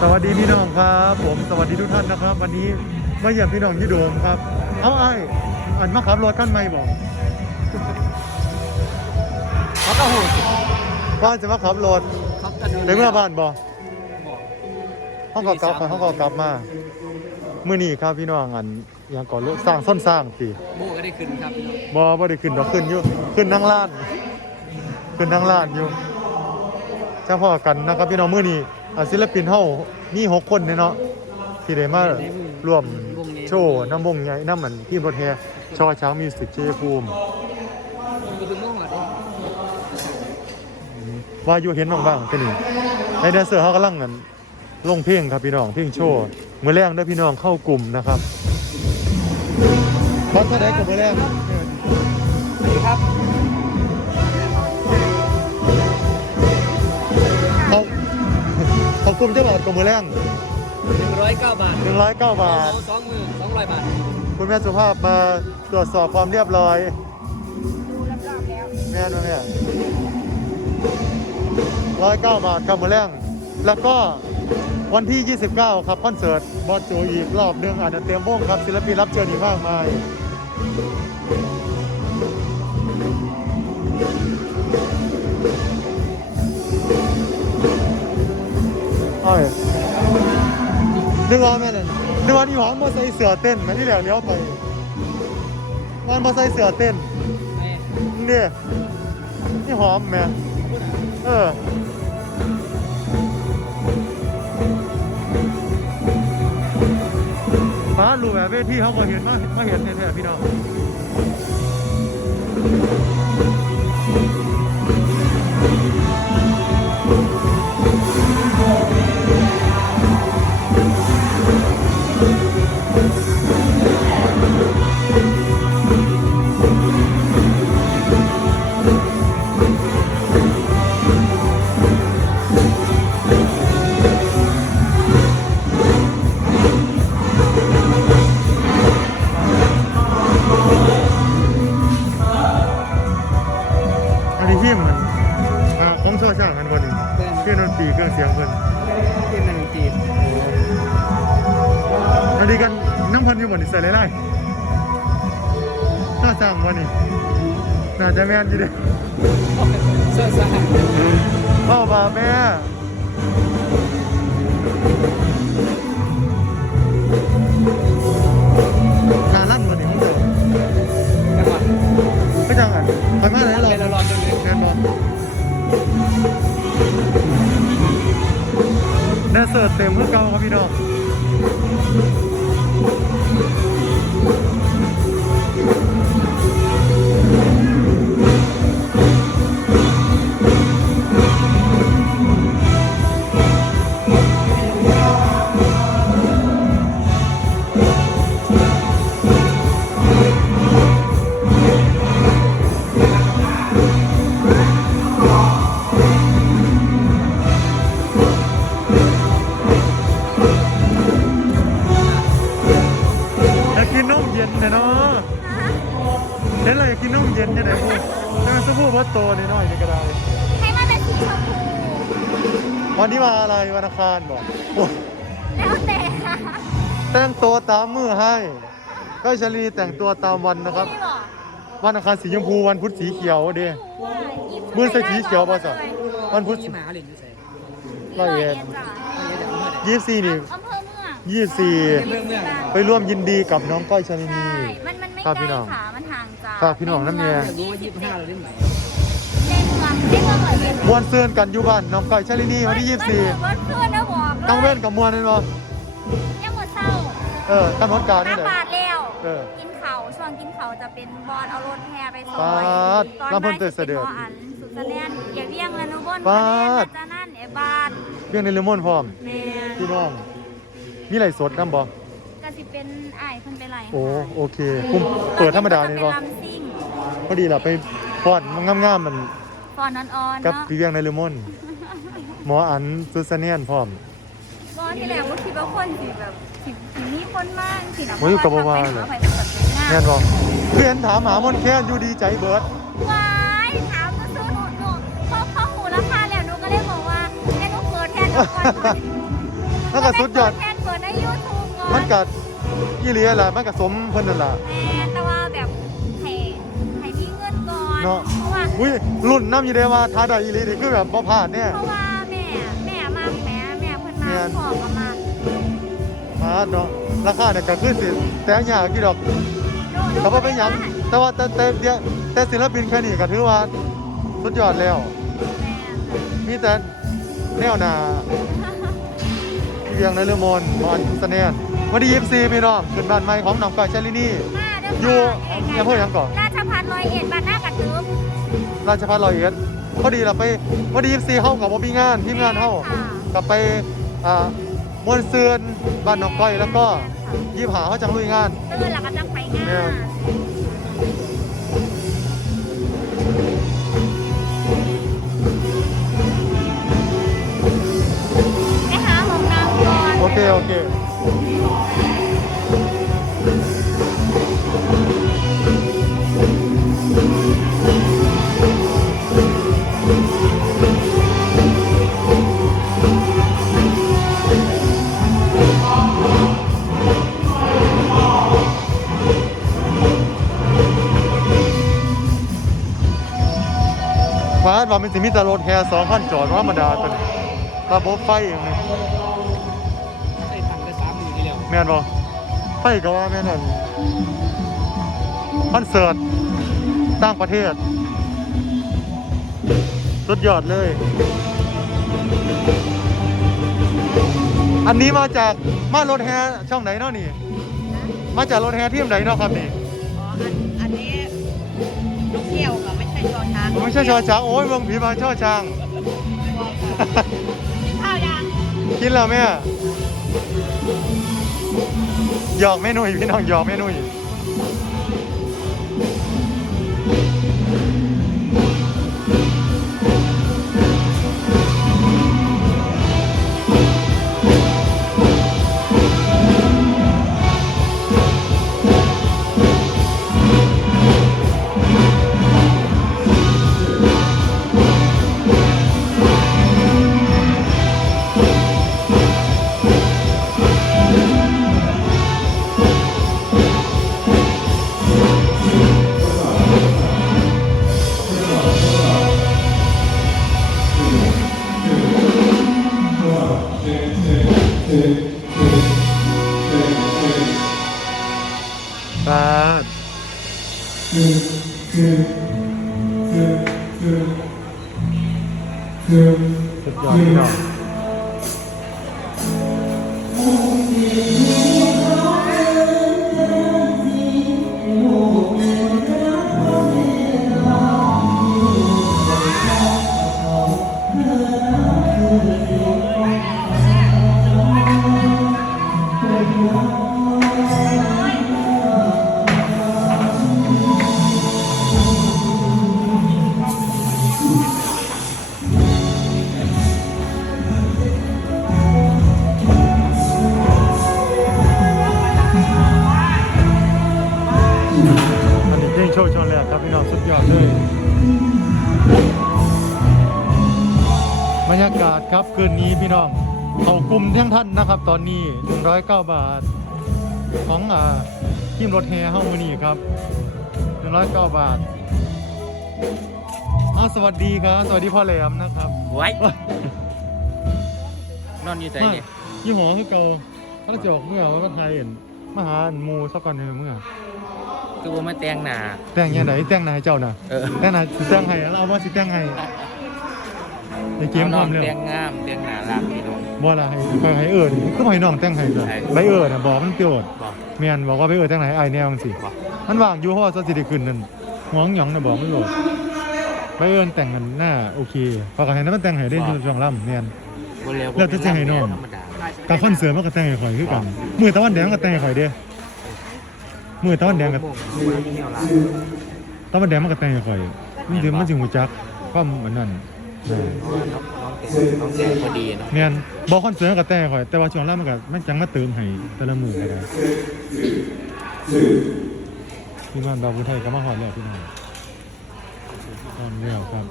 สวัสดีพี่น้องครับ ผมสวัสดีทุกท่านนะครับ วันนี้มาเยี่ยมพี่น้องที่โดมครับ เอาไอ้อันมาขับรถขั้นไม่บอกเขาก็โหดว่าจะมาขับรถเขาก็ดูในเมื่อบ้านบอกบอกห้องก็กลับห้องก็กลับมามื้อนี้ครับพี่น้องอันอยังก่อนลูกสร้างส้นสร้างปีโบก็ได้ขึ้นครับบ่บ่ได้ขึ้นดอกขึ้นอยู่ขึ้นนั่งล้าน ขึ้นนั่งล้านอยู่เจ้าพ่อกันนะครับพี่น้องมื้อนี้ อ่าศิลปินเฮามีหกคนเนี่ยเนาะที่ได้มาร่วมโชว์น้ำวงใหญ่น้ำมันที่รถแห่ชอช้างมิวสิกเจภูมิก็ดูโม่มาดิว่าอยู่เห็นบ้างบ้างๆเป็นนี่ไอแดนเซอร์เขากำลังกันลงเพลงครับพี่น้องเพลงโชว์มือแรงเด้อพี่น้องเข้ากลุ่มนะครับคอนเท่าไหร่กับมือแรงนี่ครับ กลุ่มจะบาทกับมือแรงหนึ่งร้อยเก้าบาทหนึ่งร้อยเก้าบาท สองหมื่นสองร้อยบาท คุณแม่สุภาพมาตรวจสอบความเรียบร้อย ดูรับรองแล้วแม่นไหมแม่ร้อยเก้าบาทกับมือแรงแล้วก็วันที่ 29 ครับคอนเสิร์ตบอสโจอีกรอบหนึงอาจจะเตรียมวงครับศิลปินรับเชิญอีกมากมาย นึกว่าแม่นั่นนึกว่านี่หอมมาใส่เสือเต้นมันที่เหลียวเลี้ยวไปมันมาใส่เสือเต้นแม่เนี่ยนี่หอมแม่เออฟ้ารูแบบเวทีเขาก็เห็นมามาเห็นแท้ๆพี่น้อง นบนนี้เพื่อนเครื่องดนตรีเครื่องเสียงเพิ่นที่นันตีอันนี้กันน้ำพันอยู่บนนี้ใส่ไล่ๆน่าจ้างวันนี้น่าจะแม่นอยู่เด้เสื้อซ่าพ่อบาแม่ เต็มเพื่อเก่าครับพี่น้อง นนมเย็นเนี่ยไหนพูดใช่ไหมสมพูวัดโตนิดหน่อยนี่ก็ได้ให้มันเป็นสีชมพูวันนี้มาอะไรวันอังคารบอกโอ้แล้วแต่แต่งตัวตามมือให้ ก็ชลีแต่งตัวตามวันนะครับนี่หรอวันอังคารสีชมพูวันพุธสีเขียวเด้ว่าหยิบมือใส่สีเขียวป่ะจ๊ะวันพุธที่หมาเหรียญอยู่ใส่ร้อยเอ็ดจ้ะไม่ได้จากเมื่อไหร่ยี่สี่นี่อำเภอเมืองยี่สี่เพื่อนเมื่อไหร่ไปร่วมยินดีกับน้องก้อยชลินีใช่มันมันไม่ครับใกพี่น้ล้องค่ะมันห่างจากครับพี่น้องน้ำเนี่ยอยากรู้ว่ายี่สิบห้าเราได้ไหมในเมืองในเมืองเหมือนกันมวนเสื้อนกันอยู่บ้านน้องก้อยชลินีวันที่ยี่สี่วันเพื่อนนะบอกเลยตั้งเว้นกับมวนนี่บ่ยังหมดเศร้าเออกำหนดการนี่ห้าแหละบาทแล้วเออกินเขาช่วงกินเขาจะเป็นบอลเอารถแห่ไปซปาอยดตอนลำเพิ่บ่านยเตจะยเสด็เป็นจหมออันสุดแสดงเกียรติเวียงและนุบลปาดจะนั่นเอบาทเรื่องในเลมอนพร้อมแม่พี่น้องมีไหลฟ์สดน้ำบ่ก็สิเป็นอ้ายเพิ่นไปไหลโอ้โอเคคุมเปิดธรรมดานี่บ่ตอก็จะเป็นลำซิ่งพ อดีล่ะไปฟ้อนงามๆมันฟอนนอนๆกับเนาะพี่เวียงในเลมอน หมออันซุสเนียนพร้อมบ่ที่แรกว่าคิดว่าคนสิแบบสิสิมีคนมากสินะโอ้ยก็บ่ว่าเลเลยยไปแบบเป็นงาแม่นนบ่เพื่อนถามหามอนแค้นอยู่ดีใจเบิดวายถามก็ซื้อหนูหนูพอพอหูราคาแล้วหนูก็เลยบอกว่าให้หนูเปิดแทนหนูมันก็สุดยอดแทนเปิดในยูทูบมันก็ยี่หลีแหละมันก็สมเพิ่นนั่นล่ะแม่ เนาะเพราะว่าอุ้ยรุ่นน้ำอยู่เด้ว่าถ้าได้อีหลีนี่คือแบบบ่พลาดเนี่ย เพราะว่าแม่แม่มากแม่แม่เพิ่นมาแม่นขอก็มาพลาดเนาะราคาเนี่ยก็คือสิแต่อันยากกี่ดอกแต่ว่าเป็นหยังแต่ว่าแต่แต่เดี๋ยวแต่ศิลปินแค่นี้ก็ถือว่าสุดยอดแล้ว แม่มีแต่แนวหนาพี่เวียงในเรือมนมอนสเนียนวันที่ยี่สิบสี่พี่น้องขึ้นบ้านใหม่ของน้องก้อยชาลินี มาเด้ออยู่ค่ะอำเภอหยังก่อน ราชพัฒน์ร้อยเอ็ดบ้านหน้ากระทึบ ราชพัฒน์ร้อยเอ็ดพอดีเราไปวันที่ยี่สิบสี่เฮากับว่ามีงานทีมงานเฮาค่ะกลับไปอ่ามวนเซือนบ้านน้องก้อยแล้วก็ยี่หาเขาจังลุยงานเออแล้วก็จังไปงาแม่นนไปหาห้องน้ำก่อนโอเคโอเค ฟ้าว่ามันสิมีแต่รถแฮสองคันจอดธรรมดาตัวนี้ระบบไฟอย่างนี้ไอ้ทันได้สามหมื่นที่แล้วแม่นบ่ไฟก็ว่าแม่นอั่นคอนเสิร์ตต่างประเทศ สุดยอดเลย อันนี้มาจากมารถแฮช่องไหนเนาะนี่ มาจากรถแฮที่ไหนเนาะครับนี่ กี่ยวค่ะไม่ใช่ชอช้างไม่ใช่ชอช้างโอ้ยเมืองผีมาช่อช้าง กินข้าวยังกินแล้วแม่หยอกแม่นุ่ยพี่น้องหยอกแม่นุ่ย สุดยอดพี่น้อง ยากาศครับคืนนี้พี่น้องเขากลุ่มทั้งท่านนะครับ ตอนนี้ 109 บาท ของอ่าทีมรถแฮเฮ้ามือนี้ครับ 109 บาทอ้าวสวัสดีครับ สวัสดีพ่อแหลมนะครับไว้นอนอยู่ใจมาเนี่ยยี่ห้อคือเก่าเขาจะออกเมื่อวันไทยเห็นมาหาอันหมูสักก่อนหนึ่งเมื่อคือว่ามาแต่งหนาแต่งยังไงแต่งนายเจ้าน่ะเออแต่งนายสิแต่งให้เราเอาว่าสิแต่งให้ ในเกมพร้อมแล้วแต่งงามแต่งหนารักพี่น้อง บ่ล่ะให้ให้ให้เอิ้นคือให้น้องแต่งให้ซะใช่ ใบเอิ้นน่ะบอกมันเตียวดบอกแม่นบอกว่าไปเอิ้นแต่งให้อ้ายแนวจังซี่บอกมันว่างอยู่เพราะว่าซะสิได้ขึ้นนั่นหวงหยองน่ะบอกมันโหลดใบเอิ้นแต่งกันหน้าโอเคพอก็ให้นั้นมันแต่งให้ได้ช่วงล่ำแม่นบ่แล้วแล้วจะให้น้อง ธรรมดากับคอนเสิร์ตมันก็แต่งให้ข่อยคือกันมือตะวันแดงก็แต่งให้ข่อยเด้มือตะวันแดงก็โมงโมงมีแนวร้านตะวันแดงมันก็แต่งให้ข่อยมันสิมันสิหูจักความอันนั้น เออเพราะว่าน้องน้องแต่งน้องแต่งพอดีเนาะแม่นบอกคอนเสิร์ตก็แต่งให้ข่อยแต่ว่าช่วงล่างมันก็มันจังมาเติมให้แต่ละมือก็ได้ที่บ้านดาวพุไทยก็มาฮอดแล้วพี่น้องฮอดแล้วครับ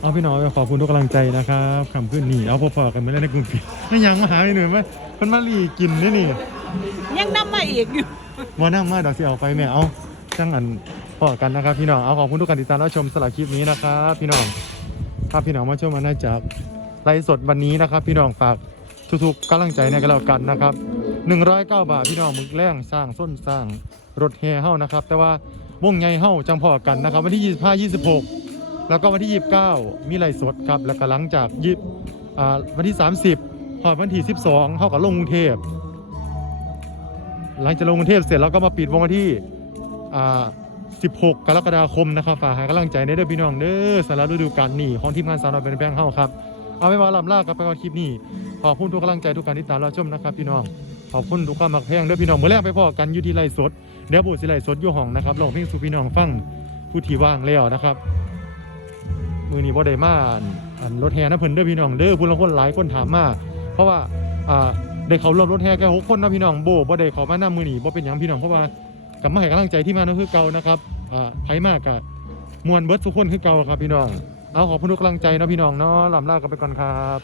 เอาพี่น้องขอบคุณทุกกำลังใจนะครับคำขึ้นนี่เอาพอๆกันไม่ได้ในกลุ่มปิดไม่ยังมาหาหน่อยไหมมันมาหลีกินนี่นี่ยังนำมาอีกอยู่มานั่งมาดอกเสียเอาไปแม่เอา จังอันพอกันนะครับ พี่น้องเอาขอบคุณทุกการติดตามรับชมสำหรับคลิปนี้นะครับพี่น้องครับพี่น้องมาชมมาน่าจะไลฟ์สดวันนี้นะครับ พี่น้องฝากทุกๆกำลังใจในกันแล้วกันนะครับ109 บาทพี่น้องมึกแรงสร้างส้นสร้างรถแห่เฮ้านะครับ แต่ว่าวงใหญ่เฮ้าจังพอกันนะครับ วันที่ 25 26 แล้วก็วันที่ 29 มีไลฟ์สดครับแล้วก็หลังจากยิบอ่าวันที่ 30พอวันที่ 12เข้ากับลงกรุงเทพหลังจากลงกรุงเทพเสร็จแล้วก็มาปิดวงวันที่ 16 กรกฎาคมนะครับฝากให้กำลังใจในเด้อพี่น้องเด้อสารฤดูกาลนี้ของทีมงานสาวน้อยเป็นแบงค์เฮาครับเอาไว้ว่าลำลากับไปวันคลิปนี้ขอบคุณทุกกำลังใจทุกการติดตามรับชมนะครับพี่น้องขอบคุณทุกความมักแพงเด้อพี่น้องเมื่อแรกไปพอกันอยู่ที่ไร่สดเดี๋ยวบูสิไรสดอยู่ห้องนะครับลองเพลงสู่พี่น้องฟังผู้ที่ว่างแล้วนะครับมือนี้บ่ได้มาอันอันรถแห่นะเพิ่นเด้อพี่น้องเด้อผู้ละคนหลายคนถามมาเพราะว่าอ่าได้เขาร่วมรถแห่แค่หกคนนะพี่น้องโบบ่ได้เขามานำมือนี้บ่เป็นหยังพี่น้องเพราะว่า กับมาให้กำลังใจที่มานั่นคือเก่านะครับอ่าไผมากกับมวลเบิร์ดทุกคนคือเก่าครับพี่น้อง เอาขอบคุณทุกกำลังใจนะพี่น้องเนาะลำลากันไปก่อนครับ